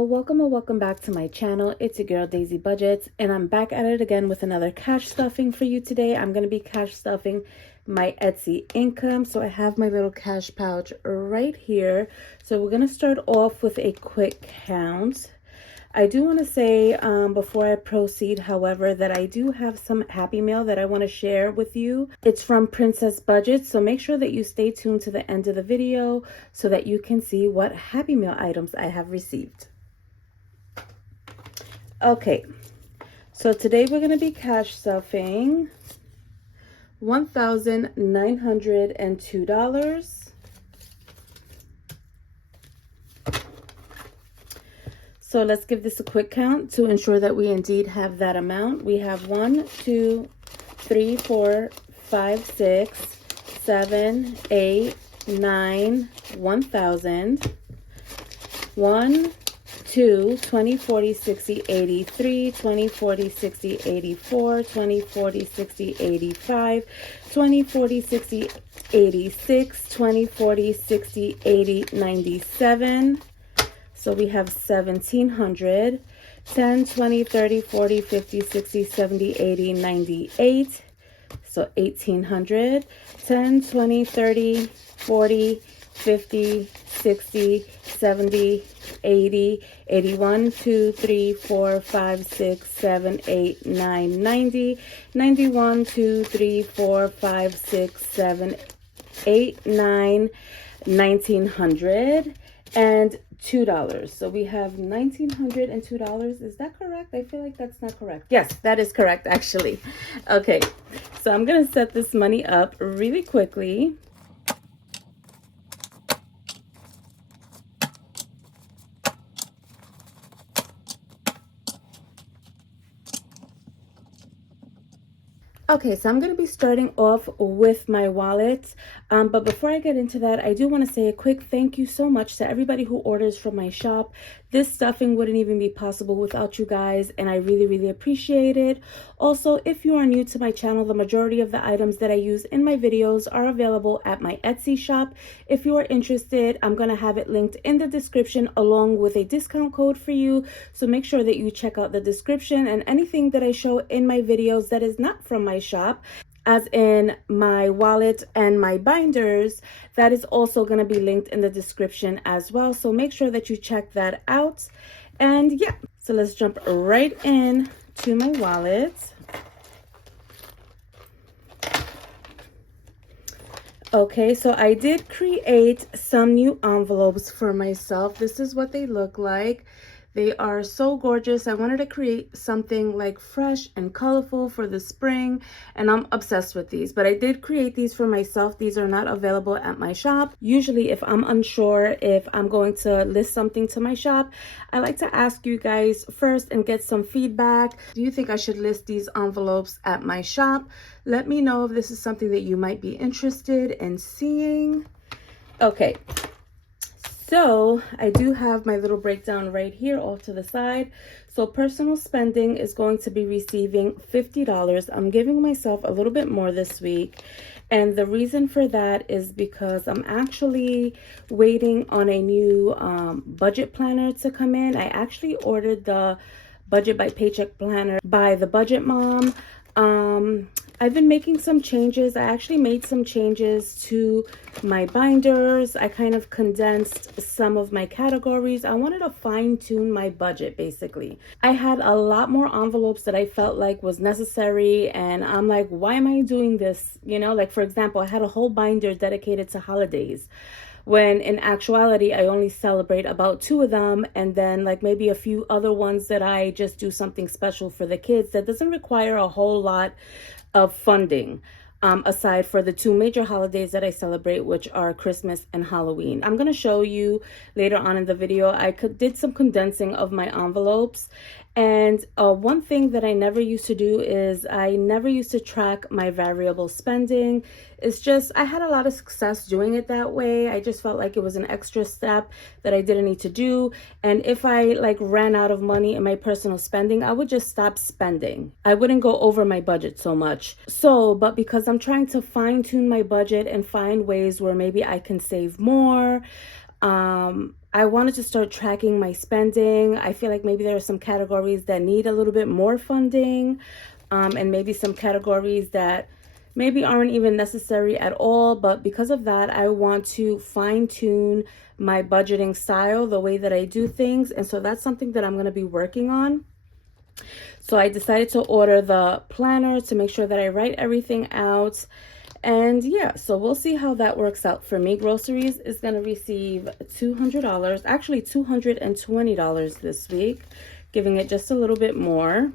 Hello, welcome or welcome back to my channel. It's your girl Daisy Budgets, and I'm back at it again with another cash stuffing for you today. I'm going to be cash stuffing my Etsy income. So I have my little cash pouch right here. So we're going to start off with a quick count. I do want to say before I proceed, however, that I do have some Happymail that I want to share with you. It's from Princess Budget, so make sure that you stay tuned to the end of the video so that you can see what Happymail items I have received. Okay, so today we're going to be cash stuffing $1,902. So let's give this a quick count to ensure that we indeed have that amount. We have 1, 2, 3, 4, 5, 6, 7, 8, 9, 1,000. 1, 2, 20, 40, 60, 83, 20, 40, 60, 84, 20, 40, 60, 85, 20, 40, 60, 86, 20, 40, 60, 80, 97. So we have 1,700, 10, 20, 30, 40, 50, 60, 70, 80, 98. So 1,800, 10, 20, 30, 40, 50, 60, 70, 80, 81, 2, 3, 4, 5, 6, 7, 8, 9, 90, 91, 2, 3, 4, 5, 6, 7, 8, 9, 1,900, and $2. So we have $1,902. Is that correct? I feel like that's not correct. Yes, that is correct, actually. Okay, so I'm going to set this money up really quickly. Okay, so I'm going to be starting off with my wallet, but before I get into that, I do want to say a quick thank you so much to everybody who orders from my shop. This stuffing wouldn't even be possible without you guys, and I really appreciate it. Also, if you are new to my channel, the majority of the items that I use in my videos are available at my Etsy shop. If you are interested, I'm going to have it linked in the description along with a discount code for you, so make sure that you check out the description. And anything that I show in my videos that is not from my shop, as in my wallet and my binders, that is also going to be linked in the description as well. So make sure that you check that out. And yeah, so let's jump right in to my wallet. Okay, so I did create some new envelopes for myself. This is what they look like. They are so gorgeous. I wanted to create something like fresh and colorful for the spring, and I'm obsessed with these. But I did create these for myself. These are not available at my shop. Usually, if I'm unsure if I'm going to list something to my shop, I like to ask you guys first and get some feedback. Do you think I should list these envelopes at my shop? Let me know if this is something that you might be interested in seeing. Okay. So I do have my little breakdown right here off to the side. So personal spending is going to be receiving $50. I'm giving myself a little bit more this week. And the reason for that is because I'm actually waiting on a new budget planner to come in. I actually ordered the Budget by Paycheck planner by the Budget Mom. I've been making some changes. I actually made some changes to my binders. I kind of condensed some of my categories. I wanted to fine tune my budget, basically. I had a lot more envelopes that I felt like was necessary, and I'm like, why am I doing this? You know, like for example, I had a whole binder dedicated to holidays, when in actuality I only celebrate about 2 of them, and then like maybe a few other ones that I just do something special for the kids that doesn't require a whole lot of funding, aside for the 2 major holidays that I celebrate, which are Christmas and Halloween. I'm going to show you later on in the video. I did some condensing of my envelopes. And one thing that I never used to do is I never used to track my variable spending. It's just, I had a lot of success doing it that way. I just felt like it was an extra step that I didn't need to do. And if I like ran out of money in my personal spending, I would just stop spending. I wouldn't go over my budget so much. So, but because I'm trying to fine tune my budget and find ways where maybe I can save more, I wanted to start tracking my spending. I feel like maybe there are some categories that need a little bit more funding, and maybe some categories that maybe aren't even necessary at all. But because of that, I want to fine tune my budgeting style, the way that I do things. And so that's something that I'm going to be working on. So I decided to order the planner to make sure that I write everything out. And yeah, so we'll see how that works out for me. Groceries is going to receive $200, actually $220 this week, giving it just a little bit more.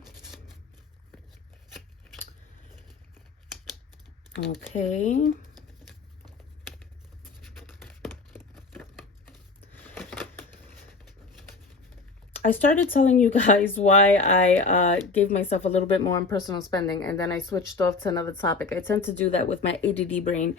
Okay. I started telling you guys why I gave myself a little bit more on personal spending, and then I switched off to another topic. I tend to do that with my ADD brain,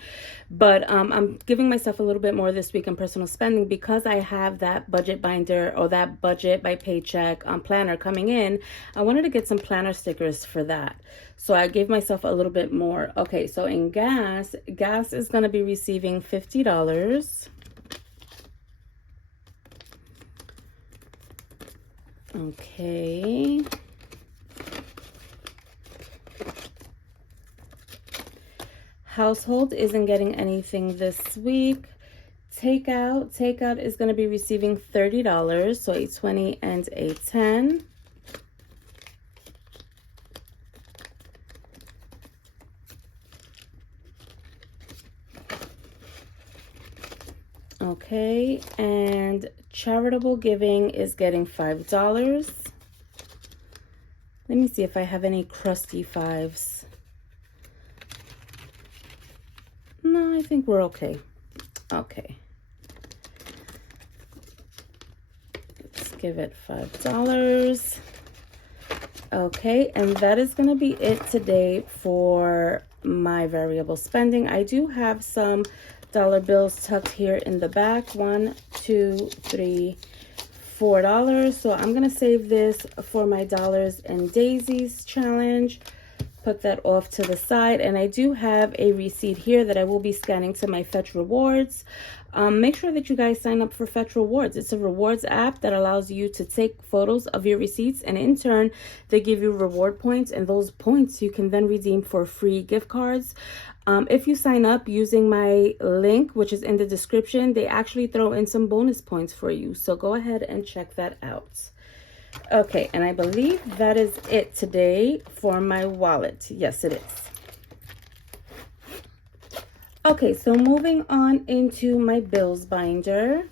but I'm giving myself a little bit more this week on personal spending because I have that budget binder, or that budget by Paycheck planner coming in. I wanted to get some planner stickers for that, so I gave myself a little bit more. Okay, so in gas is going to be receiving $50. Okay. Household isn't getting anything this week. Takeout is going to be receiving $30, so a $20 and a $10. Okay, and charitable giving is getting $5. Let me see if I have any crusty fives. No, I think we're okay. Okay. Let's give it $5. Okay, and that is going to be it today for my variable spending. I do have some dollar bills tucked here in the back. 1, 2, 3, $4. So I'm gonna save this for my dollars and daisies challenge. Put that off to the side, and I do have a receipt here that I will be scanning to my Fetch Rewards. Make sure that you guys sign up for Fetch Rewards. It's a rewards app that allows you to take photos of your receipts, and in turn they give you reward points, and those points you can then redeem for free gift cards. If you sign up using my link, which is in the description, they actually throw in some bonus points for you. So go ahead and check that out. Okay, and I believe that is it today for my wallet. Yes, it is. Okay, so moving on into my bills binder.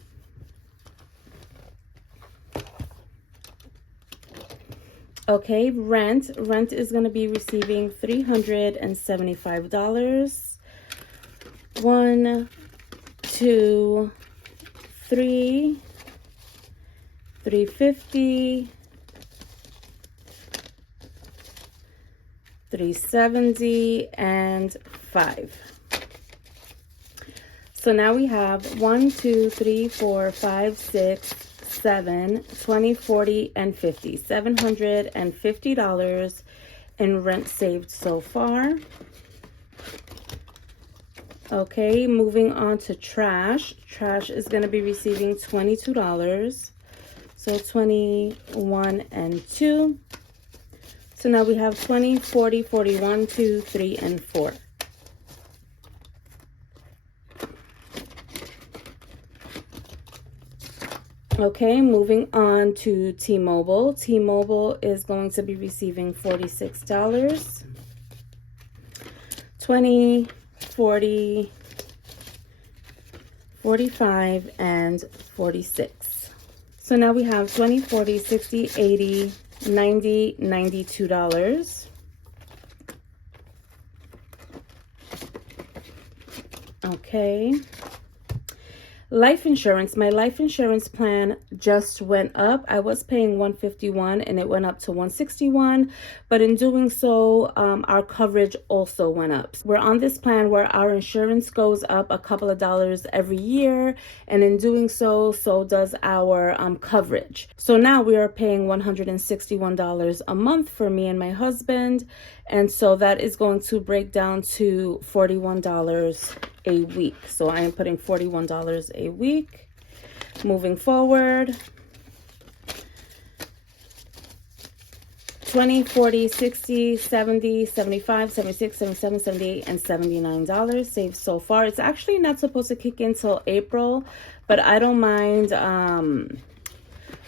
Okay, rent is going to be receiving $375. 1, 2, 3, $350, $370, and $5. So now we have 1, 2, 3, 4, 5, 6, 7, 20, 40, and 50. $750 in rent saved so far. Okay, moving on to trash. Trash is going to be receiving $22. So 21 and 2. So now we have 20, 40, 41, 2, 3, and 4. Okay, moving on to T-Mobile. T-Mobile is going to be receiving $46. 20, 40, 45, and 46. So now we have 20, 40, 60, 80, 90, $92. Okay. Life insurance. My life insurance plan just went up. I was paying $151 and it went up to $161, but in doing so, our coverage also went up. We're on this plan where our insurance goes up a couple of dollars every year, and in doing so, so does our coverage. So now we are paying $161 a month for me and my husband, and so that is going to break down to $41 a week. So I am putting $41 a week. Moving forward, 20, 40, 60, 70, 75, 76, 77, 78, and $79 saved so far. It's actually not supposed to kick in till April, but I don't mind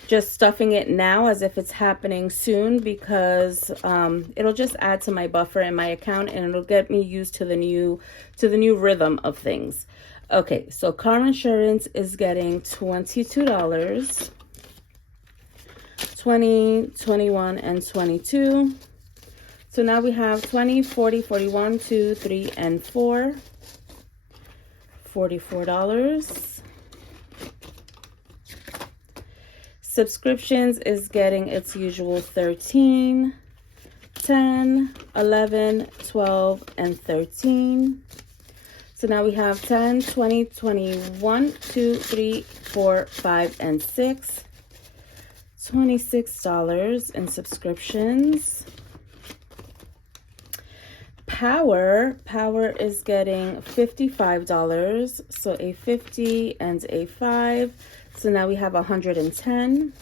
just stuffing it now as if it's happening soon, because it'll just add to my buffer in my account, and it'll get me used to the new rhythm of things. Okay, so car insurance is getting $22, 20, 21, and 22. So now we have 20, 40, 41, 2, 3, and 4, $44. Subscriptions is getting its usual 13, 10, 11, 12, and 13. So now we have 10, 20, 21, 2, 3, 4, 5, and 6. $26 in subscriptions. Power is getting $55. So a 50 and a 5. So now we have 110.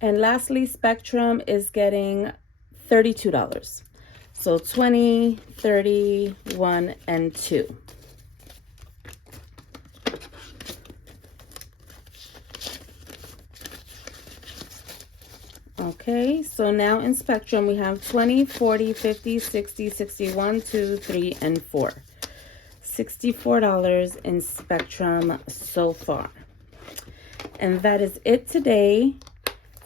And lastly, Spectrum is getting $32. So 20, 31, and 2. Okay, so now in Spectrum we have 20, 40, 50, 60, 61, 2, 3, and 4. $64 in Spectrum so far. And that is it today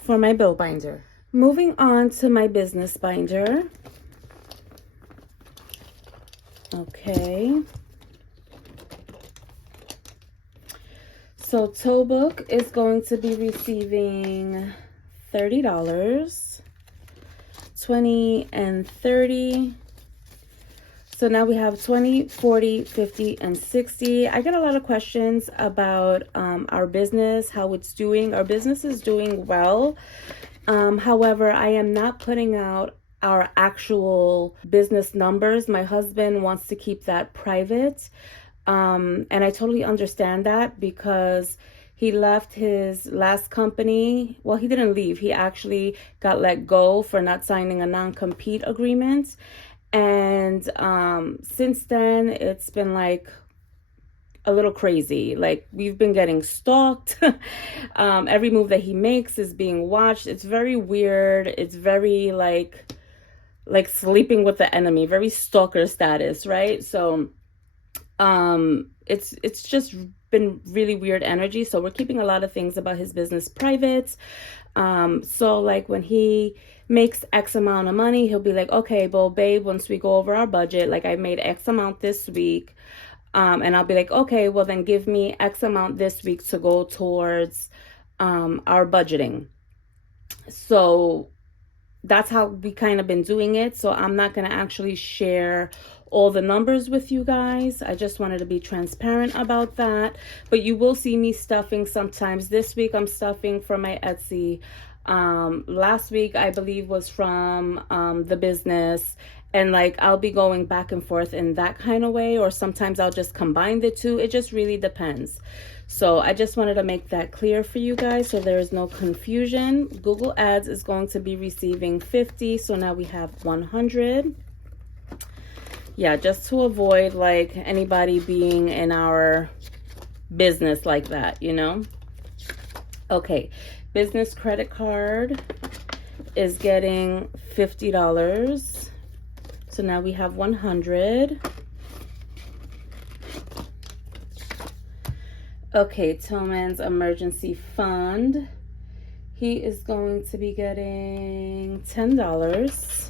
for my bill binder. Moving on to my business binder. Okay. So Towbook is going to be receiving $30, 20, and 30. So now we have 20, 40, 50, and 60. I get a lot of questions about our business, how it's doing. Our business is doing well. However, I am not putting out our actual business numbers. My husband wants to keep that private. And I totally understand that, because he left his last company. Well, he didn't leave. He actually got let go for not signing a non-compete agreement. And since then, it's been like a little crazy. Like, we've been getting stalked. Every move that he makes is being watched. It's very weird. It's very like sleeping with the enemy, very stalker status, right? So it's just been really weird energy. So we're keeping a lot of things about his business private. So like when he makes X amount of money, he'll be like, okay, well, babe, once we go over our budget, like I made X amount this week. And I'll be like, okay, well then give me X amount this week to go towards our budgeting. So that's how we kind of been doing it. So I'm not going to actually share all the numbers with you guys. I just wanted to be transparent about that. But you will see me stuffing sometimes. This week I'm stuffing from my Etsy. Last week I believe was from the business. And like I'll be going back and forth in that kind of way, or sometimes I'll just combine the two. It just really depends. So I just wanted to make that clear for you guys so there is no confusion. Google Ads is going to be receiving 50. So now we have 100. Yeah, just to avoid like anybody being in our business like that, you know? Okay, business credit card is getting $50. So now we have 100. Okay, Tillman's emergency fund. He is going to be getting $10.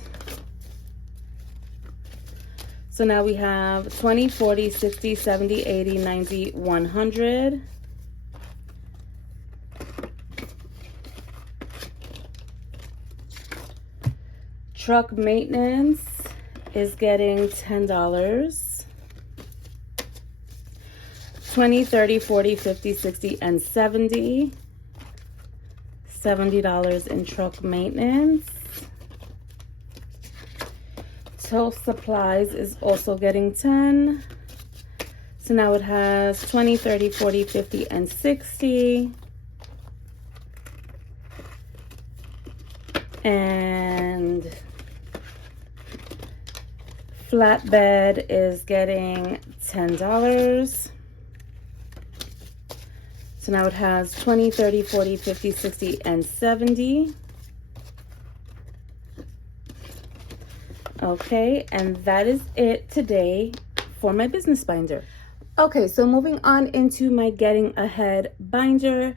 So now we have 20, 40, 60, 70, 80, 90, 100. Truck maintenance is getting $10. 20, 30, 40, 50, 60, and 70. $70 in truck maintenance. Rental supplies is also getting 10. So now it has 20, 30, 40, 50, and 60. And flatbed is getting $10. So now it has 20, 30, 40, 50, 60, and 70. Okay, and that is it today for my business binder. Okay, so moving on into my Getting Ahead binder.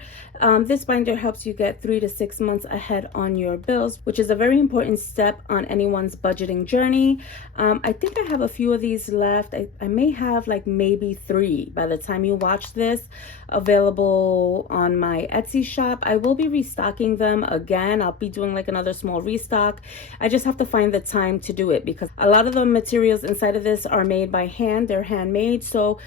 This binder helps you get 3 to 6 months ahead on your bills, which is a very important step on anyone's budgeting journey. I think I have a few of these left. I may have like maybe 3 by the time you watch this available on my Etsy shop. I will be restocking them again. I'll be doing like another small restock. I just have to find the time to do it because a lot of the materials inside of this are made by hand. They're handmade, so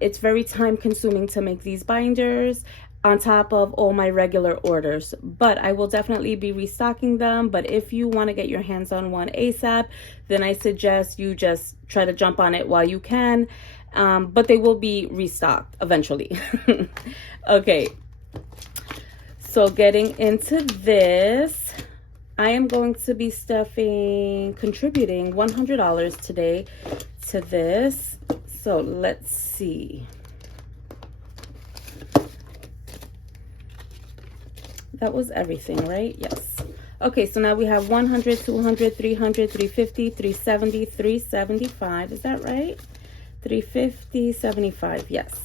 it's very time consuming to make these binders on top of all my regular orders, but I will definitely be restocking them. But if you want to get your hands on one ASAP, then I suggest you just try to jump on it while you can, but they will be restocked eventually. Okay, so getting into this, I am going to be contributing $100 today to this. So let's see. That was everything, right? Yes. Okay, so now we have 100, 200, 300, 350, 370, 375. Is that right? 350, 75. Yes.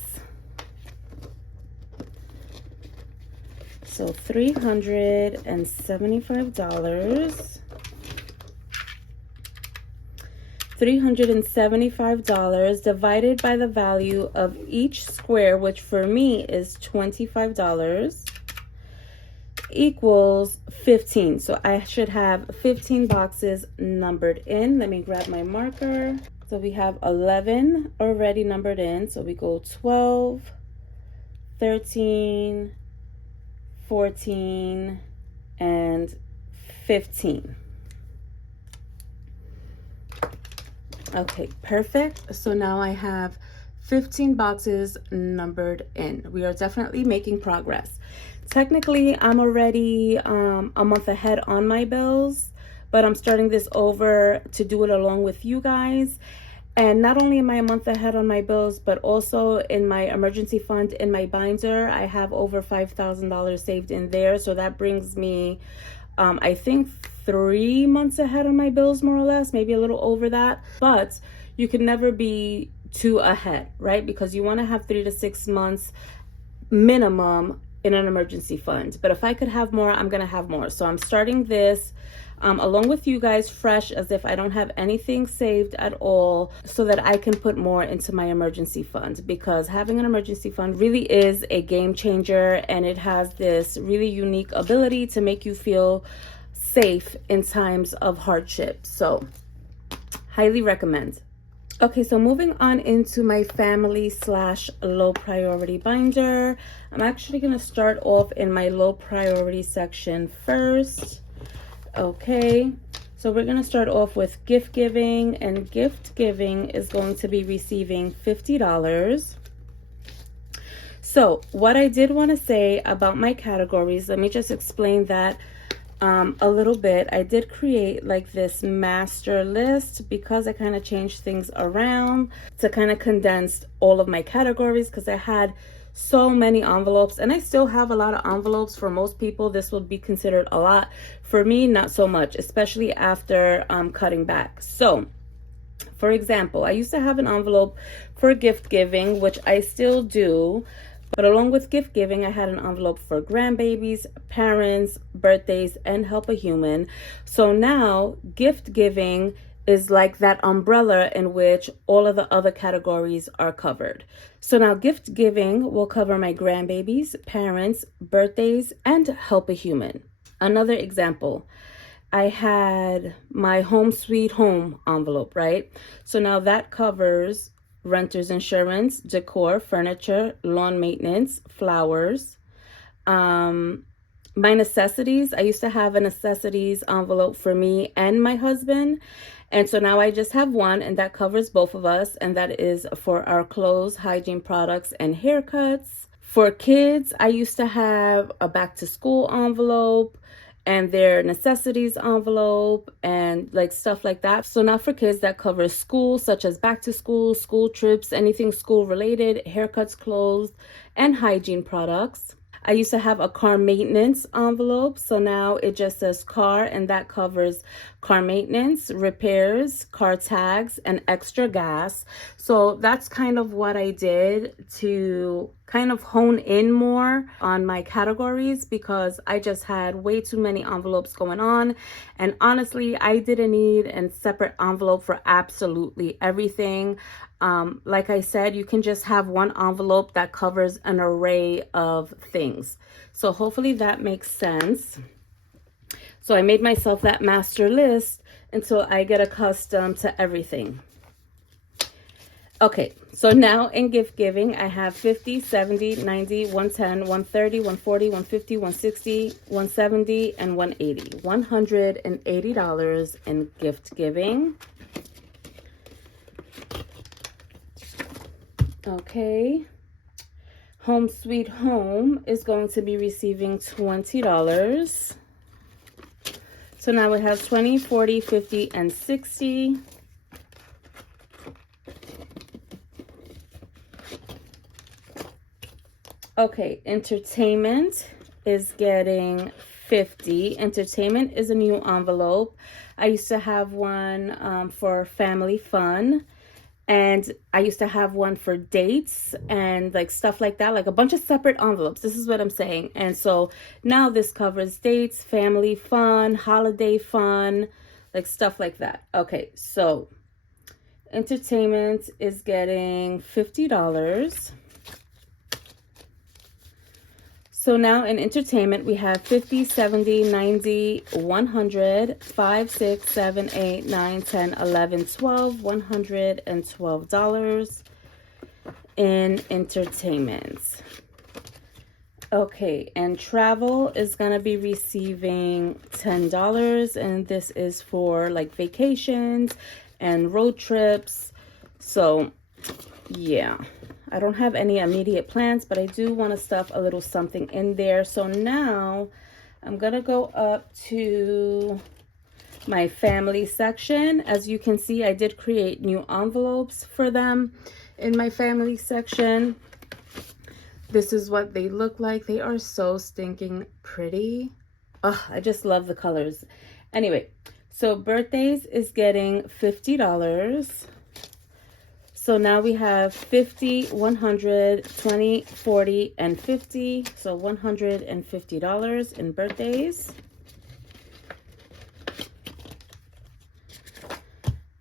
So $375. $375 divided by the value of each square, which for me is $25, equals 15. So I should have 15 boxes numbered in. Let me grab my marker. So we have 11 already numbered in. So we go 12, 13, 14, and 15. Okay, perfect. So now I have 15 boxes numbered in. We are definitely making progress. Technically, I'm already a month ahead on my bills, but I'm starting this over to do it along with you guys. And not only am I a month ahead on my bills, but also in my emergency fund, in my binder, I have over $5,000 saved in there. So that brings me, I think, 3 months ahead on my bills, more or less, maybe a little over that. But you can never be too ahead, right? Because you want to have 3 to 6 months minimum in an emergency fund. But if I could have more, I'm going to have more. So I'm starting this along with you guys fresh, as if I don't have anything saved at all, so that I can put more into my emergency fund, because having an emergency fund really is a game changer, and it has this really unique ability to make you feel safe in times of hardship. So highly recommend. Okay, so moving on into my family / low priority binder. I'm actually going to start off in my low priority section first. Okay, so we're going to start off with gift giving, and gift giving is going to be receiving $50. So what I did want to say about my categories, let me just explain that a little bit. I did create like this master list because I kind of changed things around to kind of condense all of my categories, because I had so many envelopes, and I still have a lot of envelopes. For most people, this would be considered a lot. For me, not so much, especially after cutting back. So for example, I used to have an envelope for gift giving, which I still do. But along with gift giving, I had an envelope for grandbabies, parents, birthdays, and help a human. So now gift giving is like that umbrella in which all of the other categories are covered. So now gift giving will cover my grandbabies, parents, birthdays, and help a human. Another example, I had my home sweet home envelope, right? So now that covers renter's insurance, decor, furniture, lawn maintenance, flowers. My necessities, I used to have a necessities envelope for me and my husband, And so now I just have one, and that covers both of us, and that is for our clothes, hygiene products, and haircuts. For kids, I used to have a back to school envelope and their necessities envelope and like stuff like that. So now for kids, that covers school, such as back to school, school trips, anything school related, haircuts, clothes, and hygiene products. I used to have a car maintenance envelope, so now it just says car, and that covers car maintenance, repairs, car tags, and extra gas. So that's kind of what I did to kind of hone in more on my categories, because I just had way too many envelopes going on. And honestly, I didn't need a separate envelope for absolutely everything. Like I said, you can just have one envelope that covers an array of things. So hopefully that makes sense. So I made myself that master list until I get accustomed to everything. Okay, so now in gift giving, I have 50, 70, 90, 110, 130, 140, 150, 160, 170, and 180. $180 in gift giving. Okay, Home Sweet Home is going to be receiving $20. So now we have 20, 40, 50, and 60. Okay, Entertainment is getting 50. Entertainment is a new envelope. I used to have one for family fun. And I used to have one for dates and like stuff like that, like a bunch of separate envelopes. This is what I'm saying. And so now this covers dates, family fun, holiday fun, like stuff like that. Okay, so Entertainment is getting $50. So now in Entertainment, we have 50, 70, 90, 100, 5, 6, 7, 8, 9, 10, 11, 12, $112 in Entertainment. Okay, and Travel is going to be receiving $10, and this is for like vacations and road trips. So, yeah. I don't have any immediate plans, but I do want to stuff a little something in there. So now I'm going to go up to my family section. As you can see, I did create new envelopes for them in my family section. This is what they look like. They are so stinking pretty. Oh, I just love the colors. Anyway, so birthdays is getting $50. So now we have 50, 100, 20, 40, and 50. So $150 in birthdays.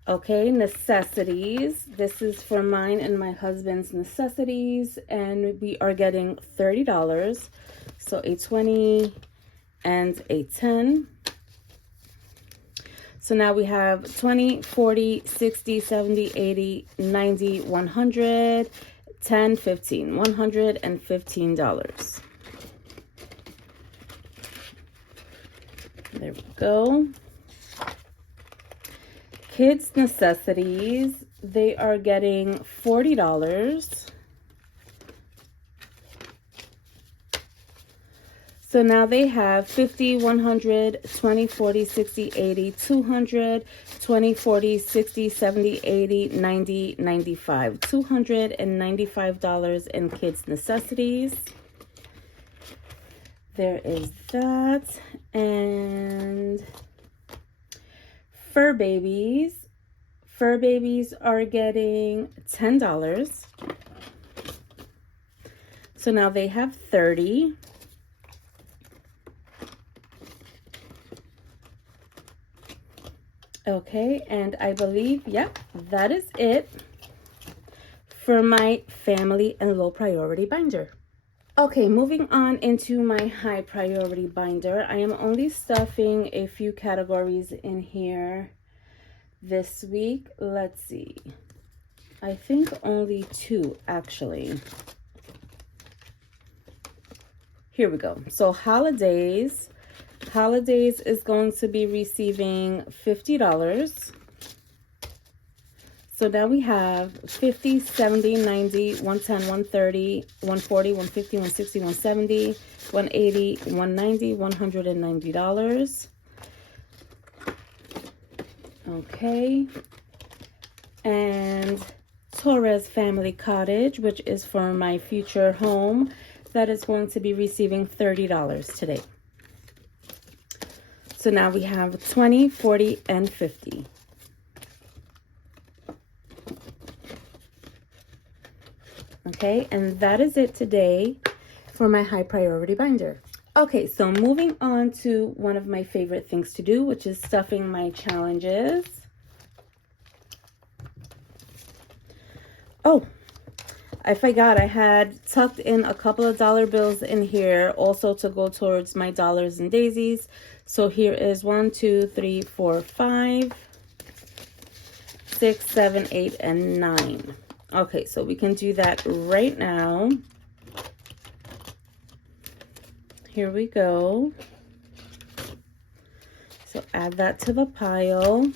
Okay, necessities. This is for mine and my husband's necessities. And we are getting $30. So a 20 and a 10. So now we have 20, 40, 60, 70, 80, 90, 100, 10, 15, $115. There we go. Kids' necessities, they are getting $40. So now they have 50, 100, 20, 40, 60, 80, 200, 20, 40, 60, 70, 80, 90, 95. $295 in kids' necessities. There is that. And fur babies. Fur babies are getting $10. So now they have 30. Okay, and I believe, yep, that is it for my family and low priority binder. Okay, moving on into my high priority binder. I am only stuffing a few categories in here this week. Let's see. I think only 2 actually. Here we go. So holidays. Holidays is going to be receiving $50. So now we have 50, 70, 90, 110, 130, 140, 150, 160, 170, 180, 190, $190. Okay. And Torres Family Cottage, which is for my future home, that is going to be receiving $30 today. So now we have 20, 40, and 50. Okay, and that is it today for my high priority binder. Okay, so moving on to one of my favorite things to do, which is stuffing my challenges. Oh, I forgot I had tucked in a couple of dollar bills in here also to go towards my dollars and daisies. So here is 1, 2, 3, 4, 5, 6, 7, 8, and 9. Okay, so we can do that right now. Here we go. So add that to the pile.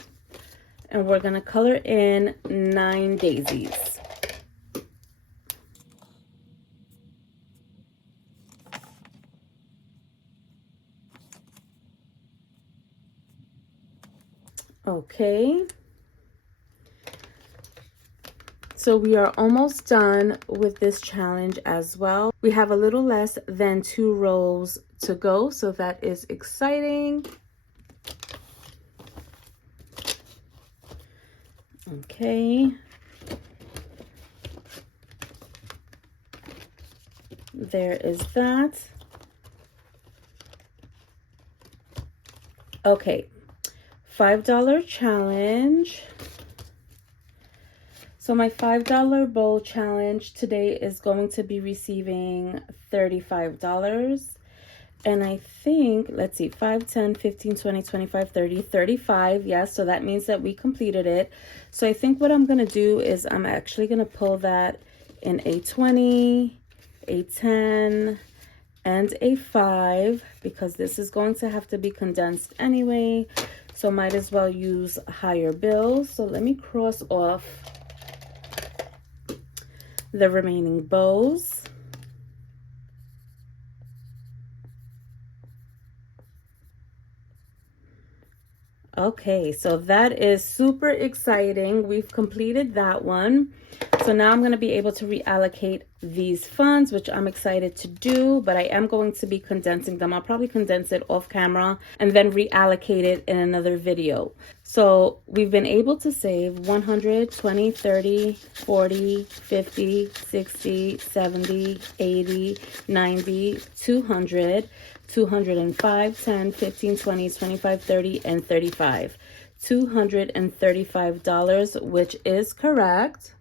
And we're going to color in 9 daisies. Okay. So we are almost done with this challenge as well. We have a little less than 2 rows to go, so that is exciting. Okay. There is that. Okay. $5 challenge. So my $5 bowl challenge today is going to be receiving $35. And I think, let's see, 5, 10, 15, 20, 25, 30, 35. Yes, so that means that we completed it. So I think what I'm going to do is I'm actually going to pull that in a 20, a 10, and a 5, because this is going to have to be condensed anyway. So might as well use higher bills. So let me cross off the remaining bows. Okay, so that is super exciting. We've completed that one. So now I'm going to be able to reallocate these funds, which I'm excited to do, but I am going to be condensing them. I'll probably condense it off camera and then reallocate it in another video. So we've been able to save 100, 20, 30, 40, 50, 60, 70, 80, 90, 200, 205, 10, 15, 20, 25, 30, and 35. $235, which is correct.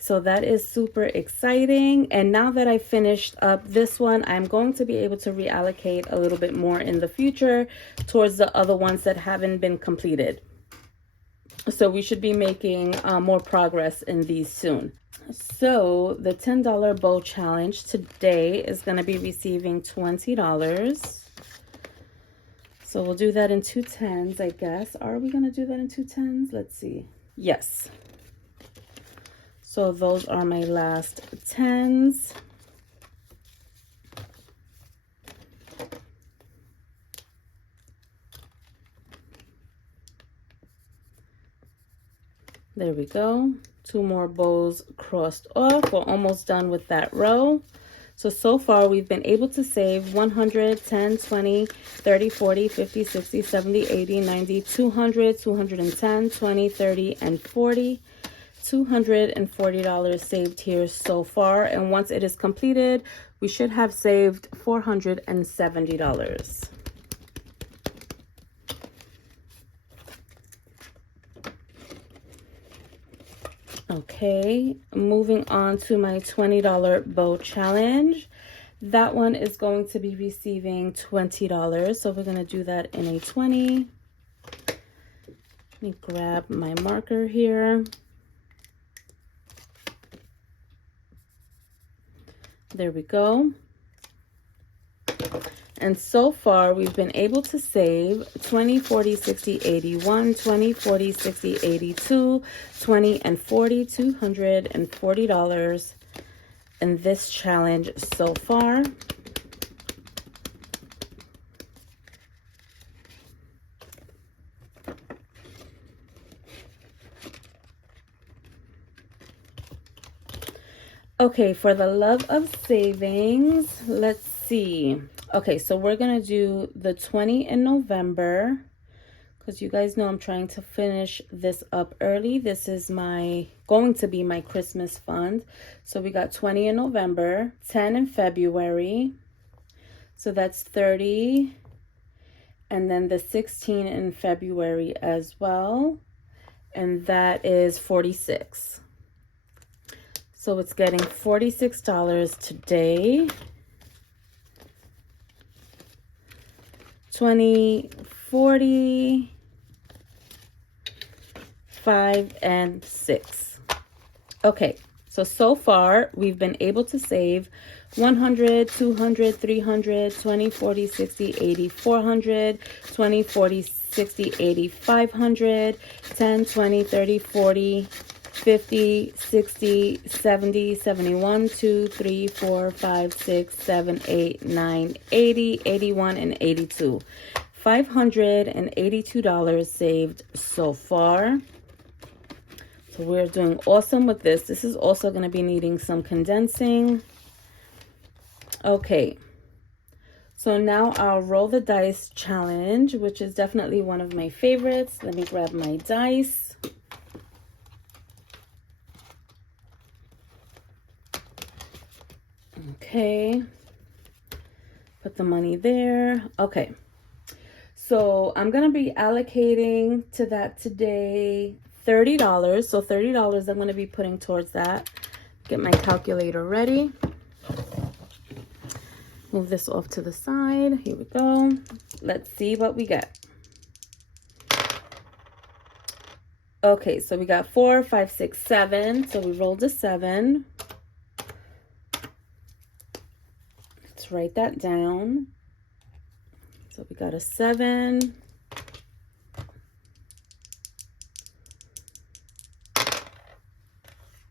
So that is super exciting. And now that I finished up this one, I'm going to be able to reallocate a little bit more in the future towards the other ones that haven't been completed. So we should be making more progress in these soon. So the $10 bow challenge today is going to be receiving $20. So we'll do that in 2 10s, I guess. Are we going to do that in 2 10s? Let's see. Yes. So those are my last 10s. There we go. 2 more bows crossed off. We're almost done with that row. So far we've been able to save 100, 10, 20, 30, 40, 50, 60, 70, 80, 90, 200, 210, 20, 30, and 40. $240 saved here so far, and once it is completed, we should have saved $470. Okay, moving on to my $20 bow challenge. That one is going to be receiving $20, so we're going to do that in a 20. Let me grab my marker here. There we go. And so far, we've been able to save 20, 40, 60, 81, 20, 40, 60, 82, 20, and 40, $240 in this challenge so far. Okay, for the love of savings, let's see. Okay, so we're going to do the 20 in November because you guys know I'm trying to finish this up early. This is going to be my Christmas fund. So we got 20 in November, 10 in February. So that's 30. And then the 16 in February as well. And that is 46. So it's getting $46 today. 20, 40, 5, and 6. Okay, so far we've been able to save 100, 200, 300, 20, 40, 60, 80, 400, 20, 40, 60, 80, 500, 10, 20, 30, 40, 50, 60, 70, 71, 2, 3, 4, 5, 6, 7, 8, 9, 80, 81, and 82. $582 saved so far. So we're doing awesome with this. This is also going to be needing some condensing. Okay. So now I'll roll the dice challenge, which is definitely one of my favorites. Let me grab my dice. Okay, put the money there. Okay, so I'm gonna be allocating to that today $30. So $30 I'm gonna be putting towards that. Get my calculator ready. Move this off to the side. Here we go. Let's see what we get. Okay, so we got 4, 5, 6, 7. So we rolled a 7. Write that down. So we got a 7.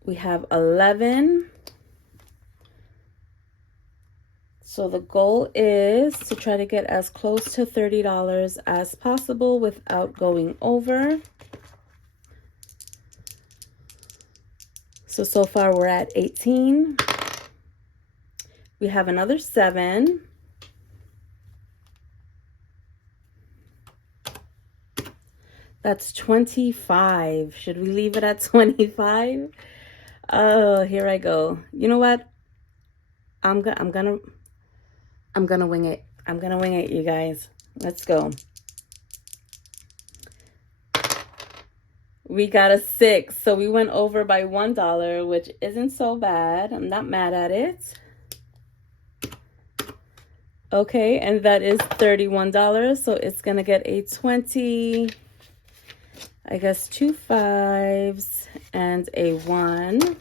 We have 11. So the goal is to try to get as close to $30 as possible without going over. So far we're at 18. We have another 7. That's 25. Should we leave it at 25? Oh, here I go. You know what? I'm gonna wing it. I'm gonna wing it, you guys. Let's go. We got a 6. So we went over by $1, which isn't so bad. I'm not mad at it. Okay, and that is $31. So it's going to get a 20, I guess 2 5s and a 1.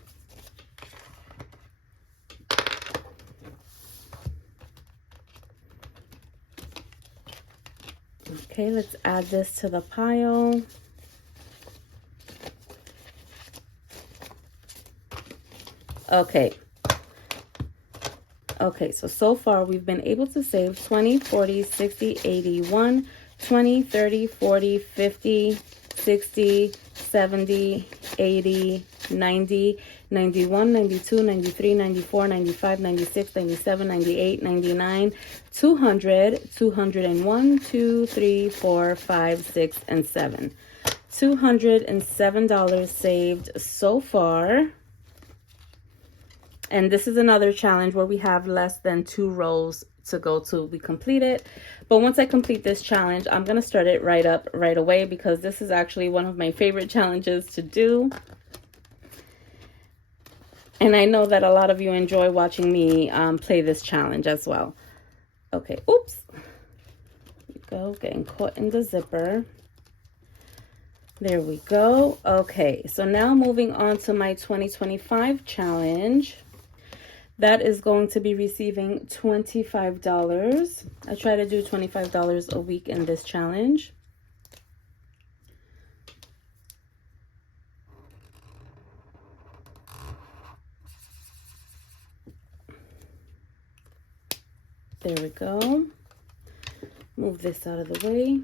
Okay, let's add this to the pile. Okay. Okay, so far we've been able to save 20, 40, 60, 81, 20, 30, 40, 50, 60, 70, 80, 90, 91, 92, 93, 94, 95, 96, 97, 98, 99, 200, 201, 2, 3, 4, 5, 6, and 7. $207 saved so far. And this is another challenge where we have less than 2 rows to go till we complete it. But once I complete this challenge, I'm going to start it right away because this is actually one of my favorite challenges to do. And I know that a lot of you enjoy watching me play this challenge as well. Okay, oops. There we go, getting caught in the zipper. There we go. Okay, so now moving on to my 2025 challenge. that is going to be receiving $25. I try to do $25 a week in this challenge. There we go. Move this out of the way.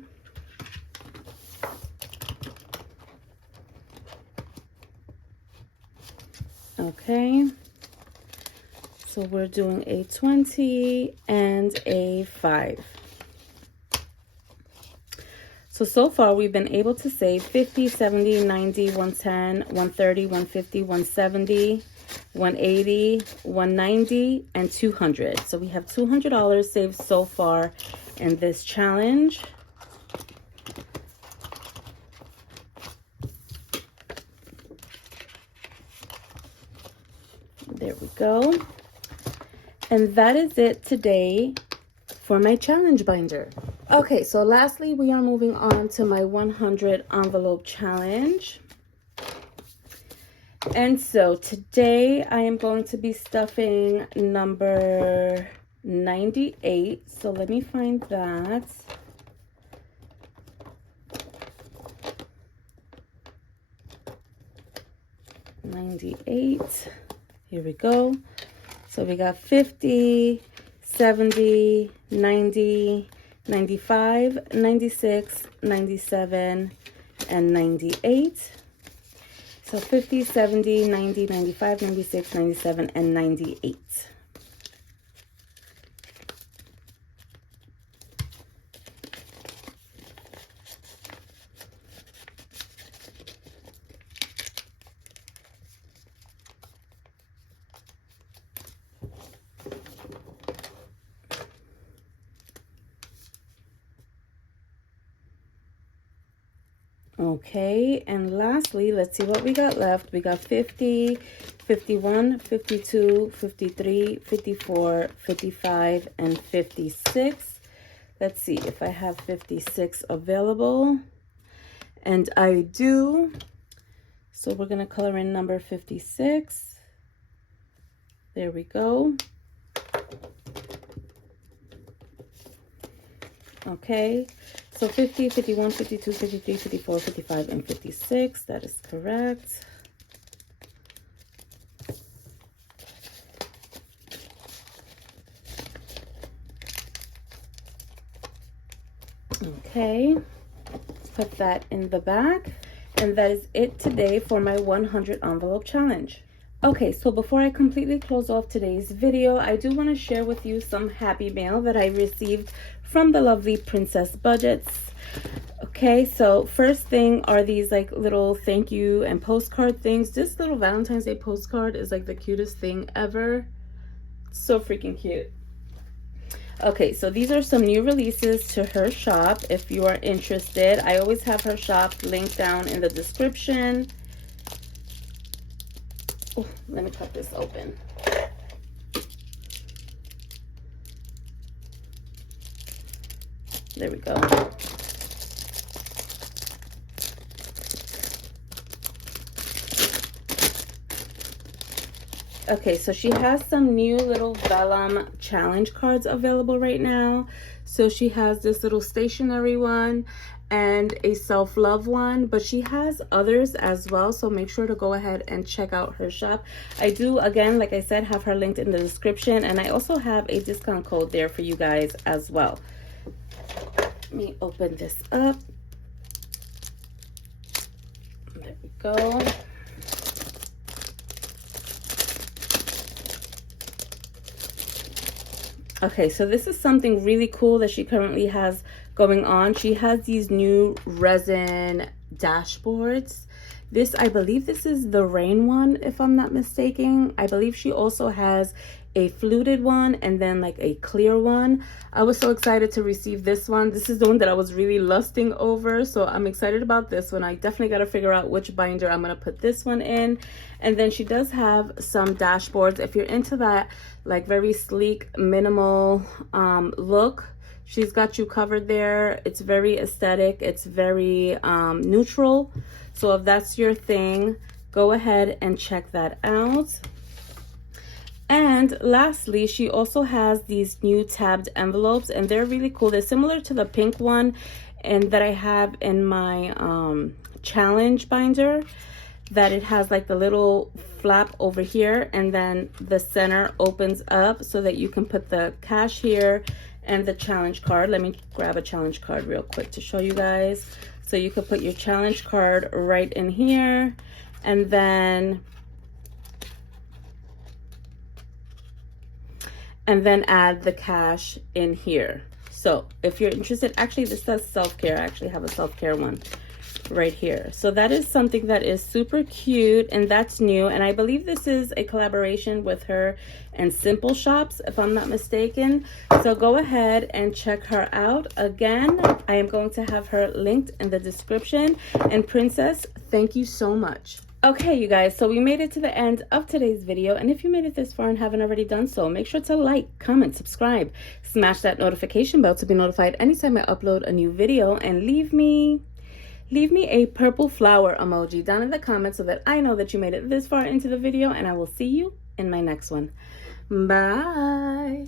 Okay. So we're doing a 20 and a 5. So far we've been able to save 50, 70, 90, 110, 130, 150, 170, 180, 190, and 200. So we have $200 saved so far in this challenge. There we go. And that is it today for my challenge binder. Okay, so lastly, we are moving on to my 100 envelope challenge. And so today I am going to be stuffing number 98. So let me find that. $98. Here we go. So we got 50, 70, 90, 95, 96, 97, and 98. So 50, 70, 90, 95, 96, 97, and 98. Okay, and lastly, let's see what we got left. We got 50, 51, 52, 53, 54, 55, and 56. Let's see if I have 56 available. And I do. So we're going to color in number 56. There we go. Okay. So 50, 51, 52, 53, 54, 55, and 56. That is correct. Okay. Put that in the back. And that is it today for my 100 envelope challenge. Okay, so before I completely close off today's video, I do want to share with you some Happymail that I received from the lovely Princess Budgets. Okay, so first thing are these like little thank you and postcard things. This little Valentine's Day postcard is like the cutest thing ever. So freaking cute. Okay, so these are some new releases to her shop if you are interested. I always have her shop linked down in the description. Oh, let me cut this open. There we go. Okay, so she has some new little vellum challenge cards available right now. So she has this little stationery one and a self-love one, but she has others as well, so make sure to go ahead and check out her shop. I do, again, like I said, have her linked in the description, and I also have a discount code there for you guys as well. Let me open this up. There we go. Okay, so this is something really cool that she currently has going on. She has these new resin dashboards. This, I believe this is the rain one, if I'm not mistaken. I believe she also has a fluted one and then like a clear one. I was so excited to receive this one. This is the one that I was really lusting over, so I'm excited about this one. I definitely got to figure out which binder I'm going to put this one in. And then she does have some dashboards. If you're into that like very sleek, minimal look, she's got you covered there. It's very aesthetic. It's very neutral. So if that's your thing, go ahead and check that out. And lastly, she also has these new tabbed envelopes, and they're really cool. They're similar to the pink one and that I have in my challenge binder, that it has like the little flap over here, and then the center opens up so that you can put the cash here and the challenge card. Let me grab a challenge card real quick to show you guys. So you could put your challenge card right in here, and then add the cash in here. So if you're interested, actually this says self-care. I actually have a self-care one right here. So that is something that is super cute, and that's new. And I believe this is a collaboration with her and Simple Shops, if I'm not mistaken. So go ahead and check her out. Again, I am going to have her linked in the description. And Princess, thank you so much. Okay, you guys, so we made it to the end of today's video, and if you made it this far and haven't already done so, make sure to like, comment, subscribe, smash that notification bell to be notified anytime I upload a new video, and leave me a purple flower emoji down in the comments so that I know that you made it this far into the video, and I will see you in my next one. Bye.